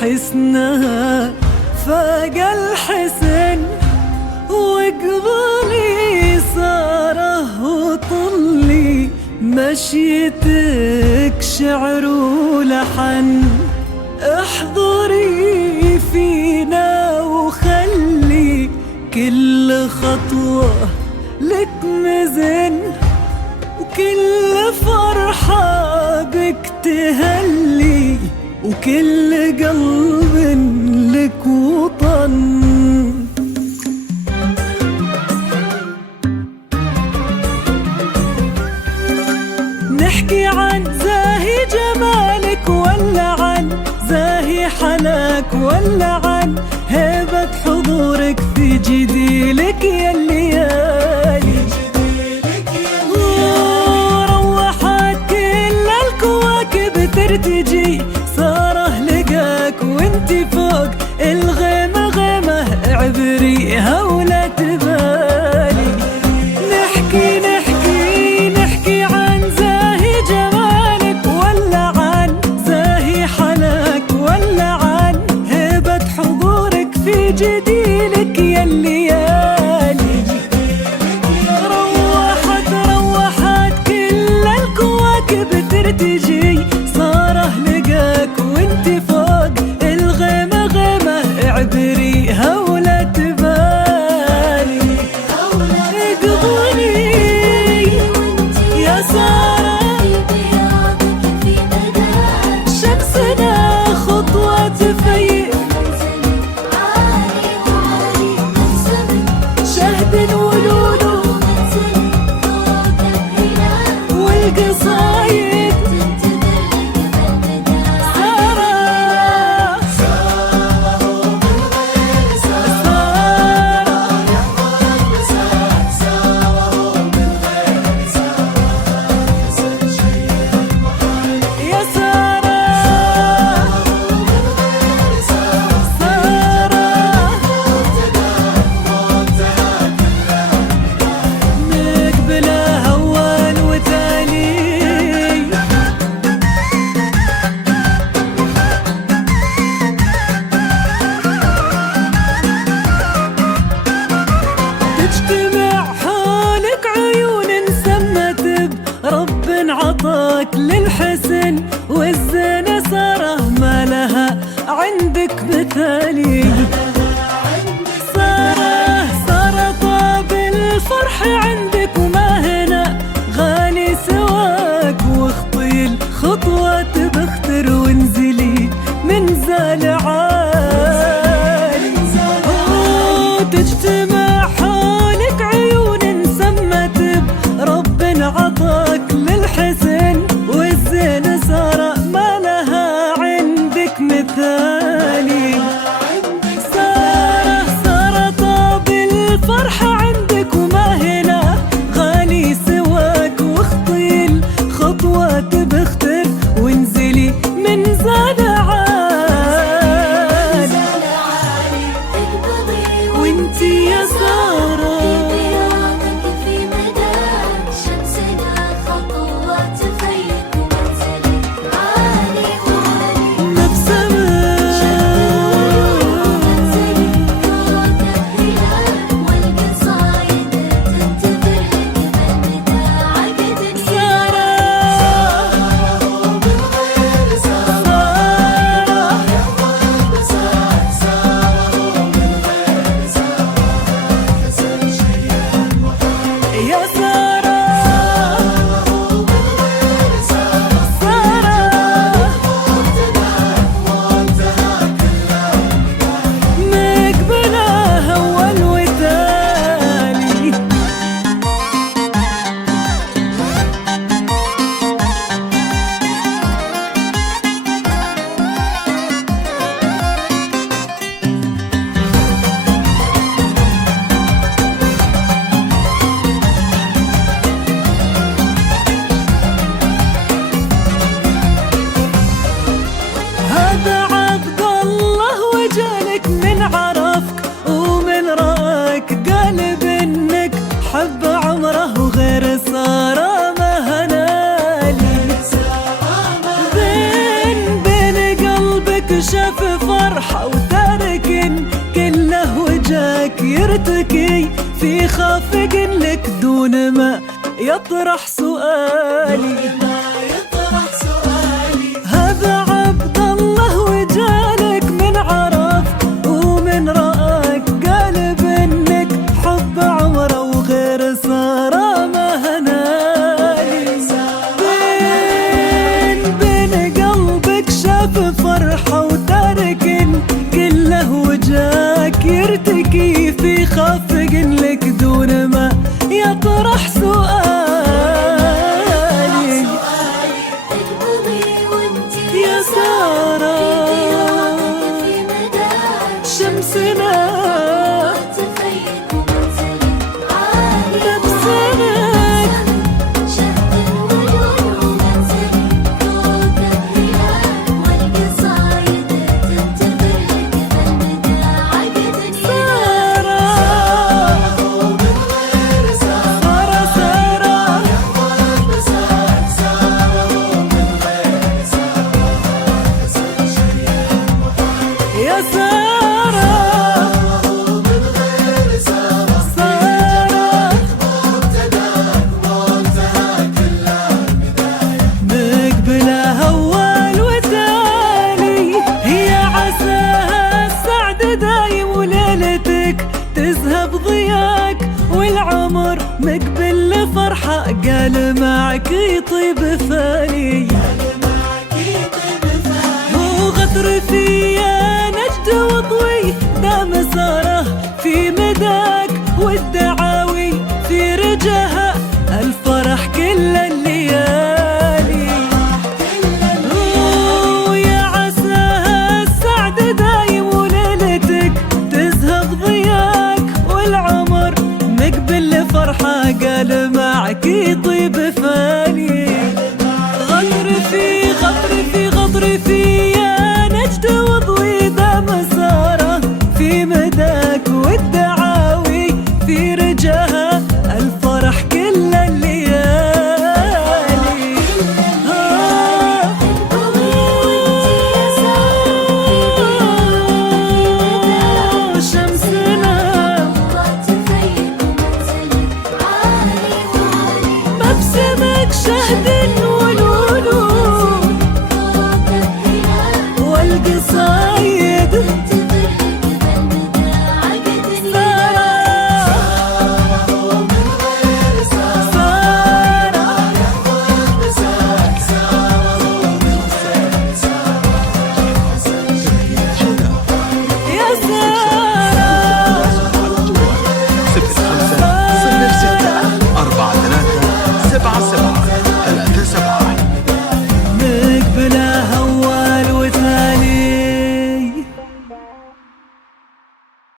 حسنها فاق الحسن، وقبالي ساره وطلي مشيتك شعر ولحن. احضري فينا وخلي كل خطوة لك مزن، وكل فرحة بك تهلي، وكل قلب لك وطن. نحكي عن زاهي جمالك ولا عن زاهي حلاك، ولا عن هيبة حضورك في جديلك يا الليالي. روحت كل الكواكب ترتجي، ساره لقاك وانتي فوق الغيمة غيمة، اعبريها ولا تبالي. نحكي عن زاهي جمالك ولا عن زاهي حلاك، ولا عن هيبة حضورك في جديلك يا الليالي. روحت كل الكواكب ترتجي، ساره لقاك وانتي فوق الغيمة غيمة، اعبريها ولا تبالي. اقبلي يا سارة شمسنا خطوة تفيق، شهد ولولو والقصايد. تجتمع حولك عيون سمت برب عطاك للحسن والزينة، ساره ما لها عندك مثالي. ساره طاب الفرح عندك وما هنا غالي سواك، واخطي الخطوة بختر وانزلي من زال عالي. تجتمع حولك عيون سمت برب عطاك للحسن والزين، ساره ما لها عندك مثالي. ساره طاب الفرحة عندك وما هنا غالي سواك، واخطي الخطوة بختر وانزلي من زاد عالي. وانتي يا سارة شاف فرحة وتارك كله وجاك يرتكي في خافق لك دون ما يطرح سؤالي. هذا عبد الله وجالك من عرف ومن رآك قال بانك حب عمره وغير سارة ما هنالي. بين قلبك شاف فرحة وتارك كله وجاك يرتكي في خافق لك دون ما يطرح سؤالي. يا سارة شمسنا تذهب ضياك والعمر مقبل لفرحة قال معك يطيب فاني. هو غدر فيا نجد وطوي دام ساره في